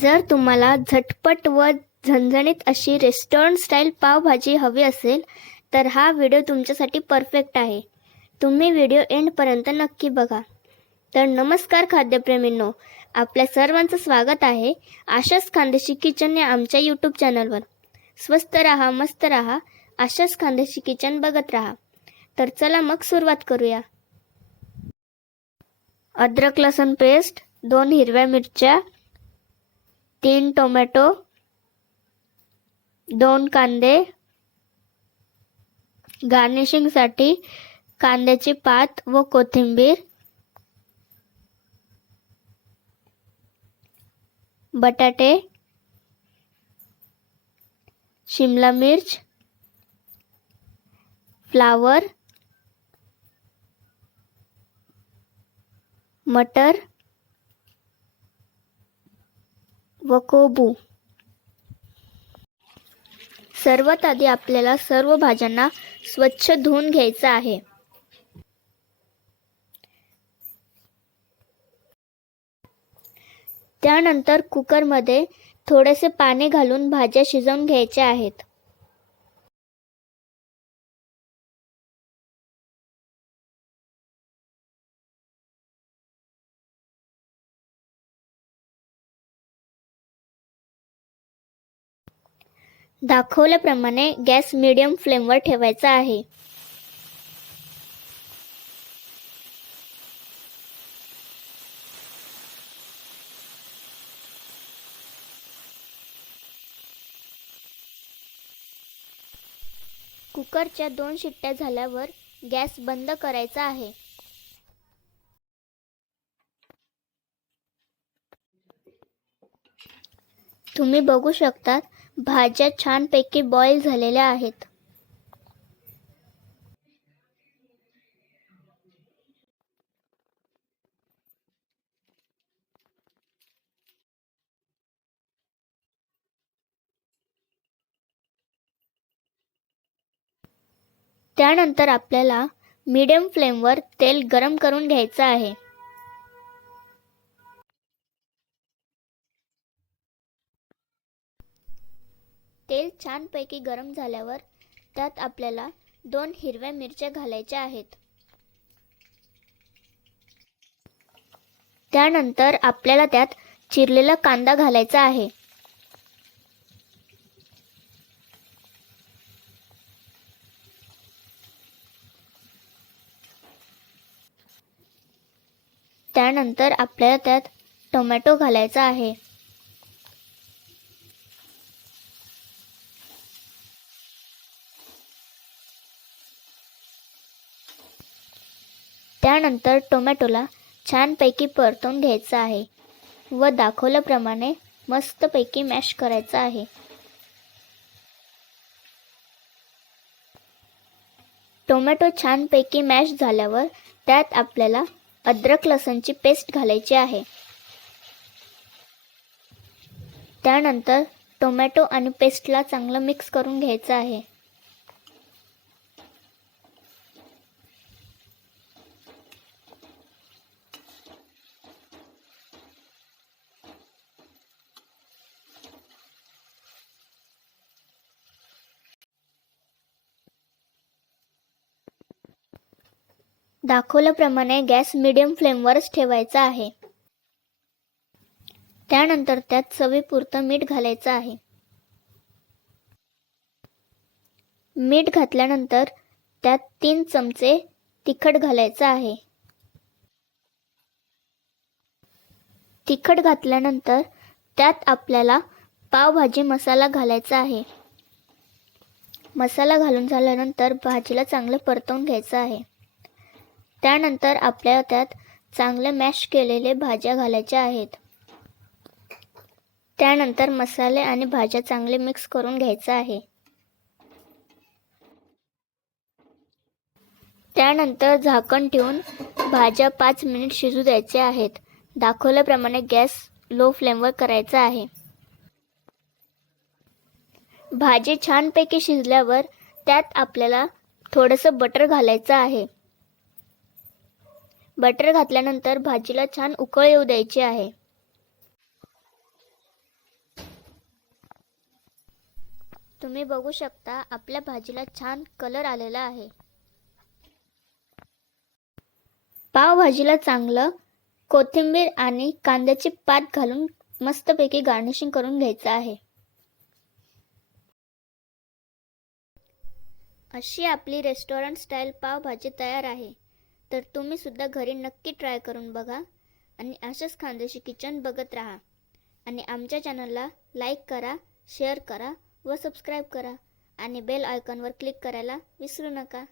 जर तुम्हाला झटपट व झणझणीत अशी रेस्टॉरंट स्टाईल पावभाजी हवी असेल तर हा व्हिडिओ तुमच्यासाठी परफेक्ट आहे. तुम्ही व्हिडिओ एंडपर्यंत नक्की बघा. तर नमस्कार खाद्यप्रेमींनो, आपल्या सर्वांचं स्वागत आहे आशास खानदेशी किचन या आमच्या यूट्यूब चॅनलवर. स्वस्त रहा, मस्त रहा, आशास खानदेशी किचन बघत रहा. तर चला मग सुरुवात करूया. अद्रक लसूण पेस्ट, 2 हिरव्या मिरच्या, 3 टोमॅटो, 2 कांदे, गार्निशिंगसाठी कांद्याची पात व कोथिंबीर, बटाटे, शिमला मिर्च, फ्लावर, मटर व कोबू. सर्वात आधी आपल्याला सर्व भाज्यांना स्वच्छ धुवून घ्यायचं आहे. त्यानंतर कुकरमध्ये थोडेसे पाणी घालून भाज्या शिजवून घ्यायच्या आहेत. दाखवल्याप्रमाणे गॅस मीडियम फ्लेमवर ठेवायचा आहे. कुकरच्या 2 शिट्ट्या झाल्यावर गॅस बंद करायचा आहे. तुम्ही बघू शकता भाज्या छानपैकी बॉईल झालेल्या आहेत. त्यानंतर आपल्याला मीडियम फ्लेमवर तेल गरम करून घ्यायचं आहे. तेल छानपैकी गरम झाल्यावर त्यात आपल्याला 2 हिरव्या मिरच्या घालायच्या आहेत. त्यानंतर आपल्याला त्यात चिरलेला कांदा घालायचा आहे. त्यानंतर आपल्याला त्यात टोमॅटो घालायचा आहे. त्यानंतर टोमॅटोला छानपैकी परतून घ्यायचं आहे व दाखवल्याप्रमाणे मस्तपैकी मॅश करायचं आहे. टोमॅटो छानपैकी मॅश झाल्यावर त्यात आपल्याला अद्रक लसूणची पेस्ट घालायची आहे. त्यानंतर टोमॅटो आणि पेस्टला चांगलं मिक्स करून घ्यायचं आहे. दाखवल्याप्रमाणे गॅस मीडियम फ्लेमवरच ठेवायचा आहे. त्यानंतर त्यात चवीपुरतं मीठ घालायचं आहे. मीठ घातल्यानंतर त्यात 3 चमचे तिखट घालायचं आहे. तिखट घातल्यानंतर त्यात आपल्याला पावभाजी मसाला घालायचा आहे. मसाला घालून झाल्यानंतर भाजीला चांगलं परतवून घ्यायचं आहे. त्यानंतर आपल्याला त्यात चांगले मॅश केलेले भाज्या घालायच्या आहेत. त्यानंतर मसाले आणि भाज्या चांगले मिक्स करून घ्यायचं आहे. त्यानंतर झाकण ठेवून भाज्या 5 मिनिट शिजू द्यायचे आहेत. दाखवल्याप्रमाणे गॅस लो फ्लेमवर करायचा आहे. भाजी छानपैकी शिजल्यावर त्यात आपल्याला थोडंसं बटर घालायचं आहे. बटर घातल्यानंतर भाजीला छान उकळ येऊ द्यायची आहे. तुम्ही बघू शकता आपल्या भाजीला छान कलर आलेला आहे. पावभाजीला चांगलं कोथिंबीर आणि कांद्याची पात घालून मस्तपैकी गार्निशिंग करून घ्यायचं आहे. अशी आपली रेस्टॉरंट स्टाईल पावभाजी तयार आहे. तर तुम्ही सुद्धा घरी नक्की ट्राय करून बघा आणि अशाच खानदेशी किचन बघत राहा. आणि आमच्या चॅनलला लाईक करा, शेअर करा व सबस्क्राईब करा आणि बेल आयकॉनवर क्लिक करायला विसरू नका.